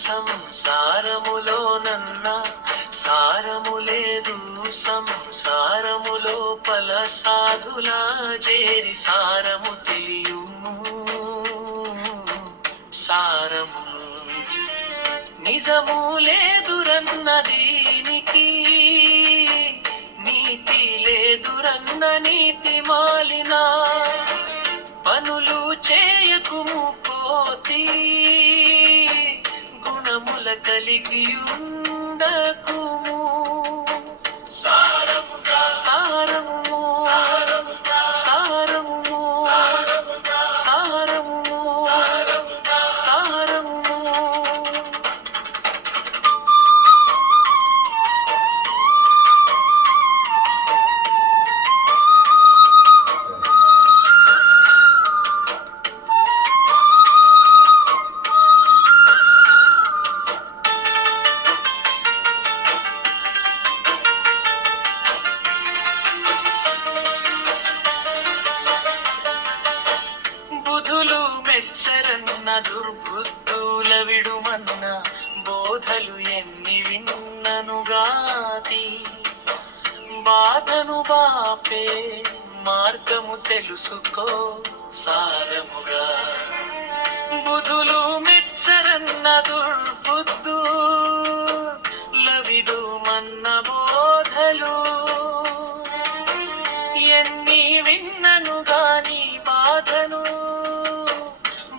సంసారములో నన్న సారము లేదు సంసారములో పల సాధులా చేరి సారము తెలియుము సారము నిజము లేదురన్న దీనికి నీతి లేదురన్న నీతి మాలిన పనులు చేయకుము కోతి గుణముల కలిగి ఉండకుము సారముగా సారము సారము సారము సారము బుధులు మెచ్చరన్న దుర్బుద్ధుల విడుమన్న బోధలు ఎన్ని విన్ననుగాతి బాధను బాపే మార్గము తెలుసుకో సారముగా బుధులు మెచ్చరన్న దుర్బుద్ధుల విడుమన్న బోధలు ఎన్ని విన్నను గాని బాధను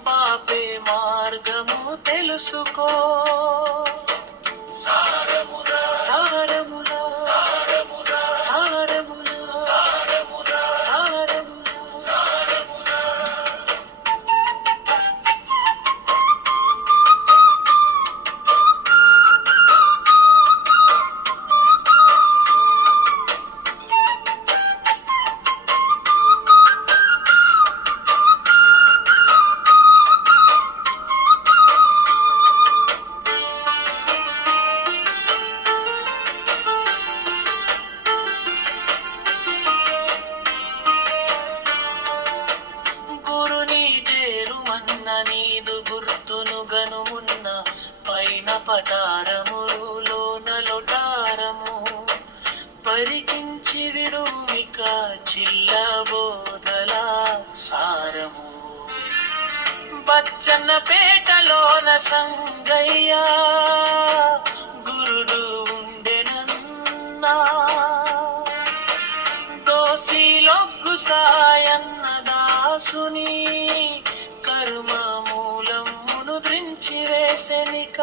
బాపే మార్గము తెలుసుకో సారమురా సారమురా సారమురా సారమురా సారమురా సారమురా గురుని చేరుమన్న నీదు గుర్తును గనుమున్న పైన పటారములోన లొటారము పరికించి విడుమిక చిల్లబోదల సారము బచ్చన్న పేటలోన సంగయ్య గురుడు ఉండెనన్నా దోసిలొగ్గు సాయన్న దాసుని కర్మ మూలమును ద్రించి వేసెనిక